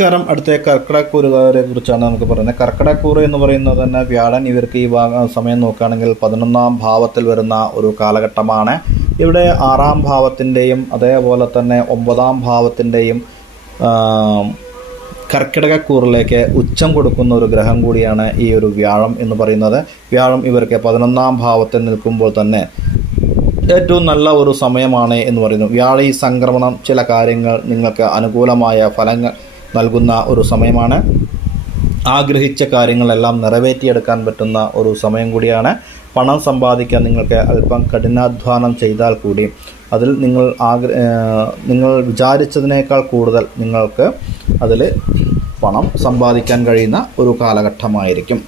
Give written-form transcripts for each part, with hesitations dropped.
നമസ്കാരം. അടുത്ത കർക്കിടക്കൂറുകാരെ കുറിച്ചാണ് നമുക്ക് പറയുന്നത്. കർക്കിടക്കൂറ് എന്ന് പറയുന്നത് തന്നെ വ്യാഴൻ ഇവർക്ക് ഈ സമയം നോക്കുകയാണെങ്കിൽ 11ാം ഭാവത്തിൽ വരുന്ന ഒരു കാലഘട്ടമാണ്. ഇവിടെ 6ാം ഭാവത്തിൻ്റെയും അതേപോലെ തന്നെ 9ാം ഭാവത്തിൻ്റെയും കർക്കിടകക്കൂറിലേക്ക് ഉച്ചം കൊടുക്കുന്ന ഒരു ഗ്രഹം കൂടിയാണ് ഈ ഒരു വ്യാഴം എന്ന് പറയുന്നത്. വ്യാഴം ഇവർക്ക് 11ാം ഭാവത്തിൽ നിൽക്കുമ്പോൾ തന്നെ ഏറ്റവും നല്ല ഒരു സമയമാണ് എന്ന് പറയുന്നു. വ്യാഴ ഈ സംക്രമണം ചില കാര്യങ്ങൾ നിങ്ങൾക്ക് അനുകൂലമായ ഫലങ്ങൾ നൽകുന്ന ഒരു സമയമാണ്. ആഗ്രഹിച്ച കാര്യങ്ങളെല്ലാം നിറവേറ്റിയെടുക്കാൻ പറ്റുന്ന ഒരു സമയം കൂടിയാണ്. പണം സമ്പാദിക്കാൻ നിങ്ങൾക്ക് അല്പം കഠിനാധ്വാനം ചെയ്താൽ കൂടി അതിൽ നിങ്ങൾ വിചാരിച്ചതിനേക്കാൾ കൂടുതൽ നിങ്ങൾക്ക് അതിൽ പണം സമ്പാദിക്കാൻ കഴിയുന്ന ഒരു കാലഘട്ടമായിരിക്കും.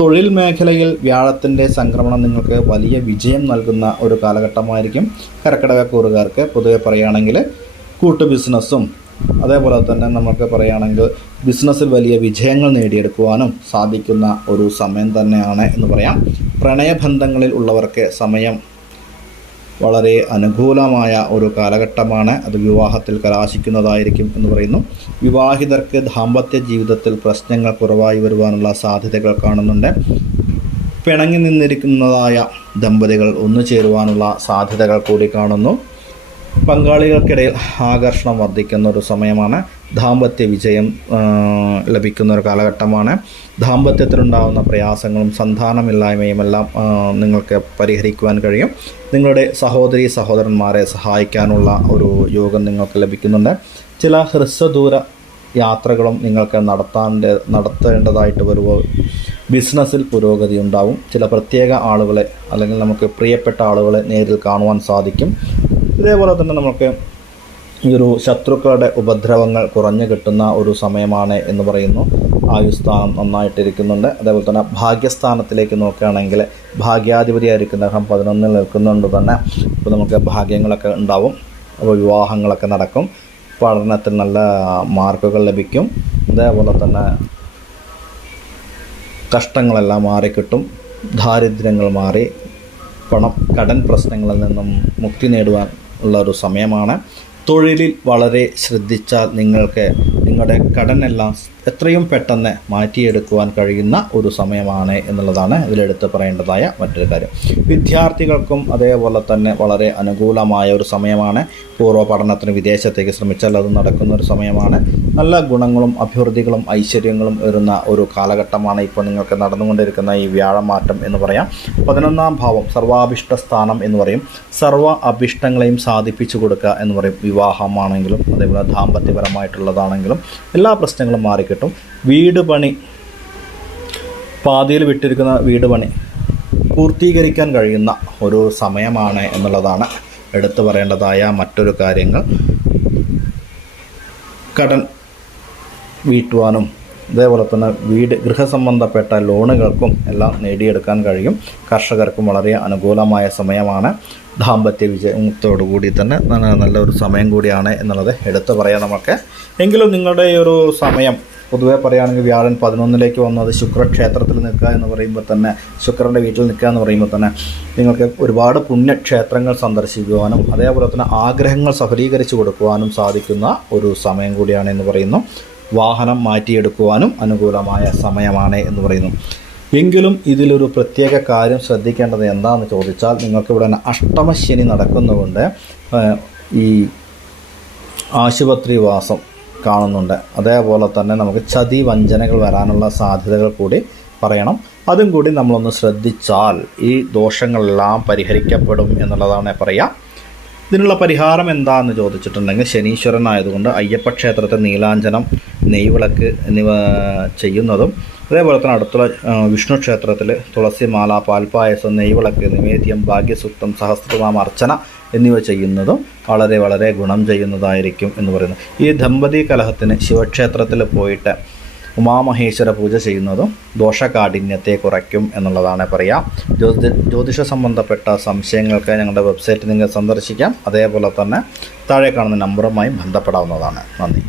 തൊഴിൽ മേഖലയിൽ വ്യാഴത്തിൻ്റെ സംക്രമണം നിങ്ങൾക്ക് വലിയ വിജയം നൽകുന്ന ഒരു കാലഘട്ടമായിരിക്കും. കർക്കിടകക്കൂറുകാർക്ക് പൊതുവെ പറയുകയാണെങ്കിൽ കൂട്ടു ബിസിനസ്സും അതേപോലെ തന്നെ നമുക്ക് പറയുകയാണെങ്കിൽ ബിസിനസ്സിൽ വലിയ വിജയങ്ങൾ നേടിയെടുക്കുവാനും സാധിക്കുന്ന ഒരു സമയം തന്നെയാണ് എന്ന് പറയാം. പ്രണയബന്ധങ്ങളിൽ ഉള്ളവർക്ക് സമയം വളരെ അനുകൂലമായ ഒരു കാലഘട്ടമാണ്. അത് വിവാഹത്തിൽ കലാശിക്കുന്നതായിരിക്കും എന്ന് പറയുന്നു. വിവാഹിതർക്ക് ദാമ്പത്യ ജീവിതത്തിൽ പ്രശ്നങ്ങൾ കുറവായി വരുവാനുള്ള സാധ്യതകൾ കാണുന്നുണ്ട്. പിണങ്ങി നിന്നിരിക്കുന്നതായ ദമ്പതികൾ ഒന്നു ചേരുവാനുള്ള സാധ്യതകൾ കൂടി കാണുന്നു. പങ്കാളികൾക്കിടയിൽ ആകർഷണം വർദ്ധിക്കുന്ന ഒരു സമയമാണ്. ദാമ്പത്യ വിജയം ലഭിക്കുന്ന ഒരു കാലഘട്ടമാണ്. ദാമ്പത്യത്തിലുണ്ടാകുന്ന പ്രയാസങ്ങളും സന്താനമില്ലായ്മയുമെല്ലാം നിങ്ങൾക്ക് പരിഹരിക്കുവാൻ കഴിയും. നിങ്ങളുടെ സഹോദരി സഹോദരന്മാരെ സഹായിക്കാനുള്ള ഒരു യോഗം നിങ്ങൾക്ക് ലഭിക്കുന്നുണ്ട്. ചില ഹ്രസ്വദൂര യാത്രകളും നിങ്ങൾക്ക് നടത്തേണ്ടതായിട്ട് വരുമ്പോൾ ബിസിനസ്സിൽ പുരോഗതി ഉണ്ടാവും. ചില പ്രത്യേക ആളുകളെ അല്ലെങ്കിൽ നമുക്ക് പ്രിയപ്പെട്ട ആളുകളെ നേരിൽ കാണുവാൻ സാധിക്കും. ഇതേപോലെ തന്നെ നമുക്ക് ഈ ഒരു ശത്രുക്കളുടെ ഉപദ്രവങ്ങൾ കുറഞ്ഞു കിട്ടുന്ന ഒരു സമയമാണ് എന്ന് പറയുന്നു. ആയുസ്ഥാനം നന്നായിട്ടിരിക്കുന്നുണ്ട്. അതേപോലെ തന്നെ ഭാഗ്യസ്ഥാനത്തിലേക്ക് നോക്കുകയാണെങ്കിൽ ഭാഗ്യാധിപതിയായിരിക്കുന്ന ഗ്രഹം 11 നിൽക്കുന്നുണ്ട് തന്നെ. ഇപ്പോൾ നമുക്ക് ഭാഗ്യങ്ങളൊക്കെ ഉണ്ടാവും. അപ്പോൾ വിവാഹങ്ങളൊക്കെ നടക്കും. പഠനത്തിൽ നല്ല മാർക്കുകൾ ലഭിക്കും. അതേപോലെ തന്നെ കഷ്ടങ്ങളെല്ലാം മാറിക്കിട്ടും. ദാരിദ്ര്യങ്ങൾ മാറി കടൻ പ്രശ്നങ്ങളിൽ നിന്നും മുക്തി നേടുവാൻ ഉള്ള ഒരു സമയമാണ്. തൊഴിലിൽ വളരെ ശ്രദ്ധിച്ചാൽ നിങ്ങൾക്ക് നിങ്ങളുടെ കടനെല്ലാം എത്രയും പെട്ടെന്ന് മാറ്റിയെടുക്കുവാൻ കഴിയുന്ന ഒരു സമയമാണ് എന്നുള്ളതാണ് ഇതിലെടുത്ത് പറയേണ്ടതായ മറ്റൊരു കാര്യം. വിദ്യാർത്ഥികൾക്കും അതേപോലെ തന്നെ വളരെ അനുകൂലമായ ഒരു സമയമാണ്. പൂർവ്വ പഠനത്തിന് വിദേശത്തേക്ക് ശ്രമിച്ചാൽ അത് നടക്കുന്ന ഒരു സമയമാണ്. നല്ല ഗുണങ്ങളും അഭിവൃദ്ധികളും ഐശ്വര്യങ്ങളും വരുന്ന ഒരു കാലഘട്ടമാണ് ഇപ്പോൾ നിങ്ങൾക്ക് നടന്നുകൊണ്ടിരിക്കുന്ന ഈ വ്യാഴമാറ്റം എന്ന് പറയാം. 11ാം ഭാവം സർവാഭിഷ്ട സ്ഥാനം എന്ന് പറയും. സർവ്വ അഭിഷ്ടങ്ങളെയും സാധിപ്പിച്ചു കൊടുക്കുക എന്ന് പറയും. വിവാഹമാണെങ്കിലും അതേപോലെ ദാമ്പത്യപരമായിട്ടുള്ളതാണെങ്കിലും എല്ലാ പ്രശ്നങ്ങളും മാറിക്കിട്ടും. വീട് പണി പാതിയിൽ വിട്ടിരിക്കുന്ന വീട് പണി പൂർത്തീകരിക്കാൻ കഴിയുന്ന ഒരു സമയമാണ് എന്നുള്ളതാണ് എടുത്തു പറയേണ്ടതായ മറ്റൊരു കാര്യങ്ങൾ. കടൻ വീട്ടുവാനും അതേപോലെ തന്നെ ഗൃഹസംബന്ധപ്പെട്ട ലോണുകൾക്കും എല്ലാം നേടിയെടുക്കാൻ കഴിയും. കർഷകർക്കും വളരെ അനുകൂലമായ സമയമാണ്. ദാമ്പത്യ വിജയത്തോടുകൂടി തന്നെ നല്ലൊരു സമയം കൂടിയാണ് എന്നുള്ളത് എടുത്തു പറയാം നമുക്ക്. എങ്കിലും നിങ്ങളുടെ ഈ ഒരു സമയം പൊതുവെ പറയുകയാണെങ്കിൽ വ്യാഴൻ 11ലേക്ക് വന്നത് ശുക്രക്ഷേത്രത്തിൽ നിൽക്കുക എന്ന് പറയുമ്പോൾ തന്നെ ശുക്രൻ്റെ വീട്ടിൽ നിൽക്കുക എന്ന് പറയുമ്പോൾ തന്നെ നിങ്ങൾക്ക് ഒരുപാട് പുണ്യക്ഷേത്രങ്ങൾ സന്ദർശിക്കുവാനും അതേപോലെ തന്നെ ആഗ്രഹങ്ങൾ സഫലീകരിച്ചു കൊടുക്കുവാനും സാധിക്കുന്ന ഒരു സമയം കൂടിയാണ് എന്ന് പറയുന്നു. വാഹനം മാറ്റിയെടുക്കുവാനും അനുകൂലമായ സമയമാണ് എന്ന് പറയുന്നു. എങ്കിലും ഇതിലൊരു പ്രത്യേക കാര്യം ശ്രദ്ധിക്കേണ്ടത് എന്താണെന്ന് ചോദിച്ചാൽ നിങ്ങൾക്കിവിടെ അഷ്ടമശനി നടക്കുന്നതുകൊണ്ട് ഈ ആശുപത്രി വാസം കാണുന്നുണ്ട്. അതേപോലെ തന്നെ നമുക്ക് ചതി വഞ്ചനകൾ വരാനുള്ള സാധ്യതകൾ കൂടി പറയണം. അതും കൂടി നമ്മളൊന്ന് ശ്രദ്ധിച്ചാൽ ഈ ദോഷങ്ങളെല്ലാം പരിഹരിക്കപ്പെടും എന്നുള്ളതാണ് പറയാം. ഇതിനുള്ള പരിഹാരം എന്താണെന്ന് ചോദിച്ചിട്ടുണ്ടെങ്കിൽ ശനീശ്വരനായതുകൊണ്ട് അയ്യപ്പ ക്ഷേത്രത്തിൽ നീലാഞ്ജനം നെയ്വിളക്ക് എന്നിവ ചെയ്യുന്നതും അതേപോലെ തന്നെ അടുത്തുള്ള വിഷ്ണു ക്ഷേത്രത്തിൽ തുളസിമാല പാൽപ്പായസം നെയ്വിളക്ക് നിവേദ്യം ഭാഗ്യസൂക്തം സഹസ്രനാമ അർച്ചന എന്നിവ ചെയ്യുന്നതും വളരെ വളരെ ഗുണം ചെയ്യുന്നതായിരിക്കും എന്ന് പറയുന്നു. ഈ ദമ്പതി കലഹത്തിന് ശിവക്ഷേത്രത്തിൽ പോയിട്ട് ഉമാമഹേശ്വര പൂജ ചെയ്യുന്നതും ദോഷകാഠിന്യത്തെ കുറയ്ക്കും എന്നുള്ളതാണ് പറയാം. ജ്യോതിഷ സംബന്ധപ്പെട്ട സംശയങ്ങൾക്ക് ഞങ്ങളുടെ വെബ്സൈറ്റ് നിങ്ങൾ സന്ദർശിക്കാം. അതേപോലെ തന്നെ താഴെ കാണുന്ന നമ്പറുമായി ബന്ധപ്പെടാവുന്നതാണ്. നന്ദി.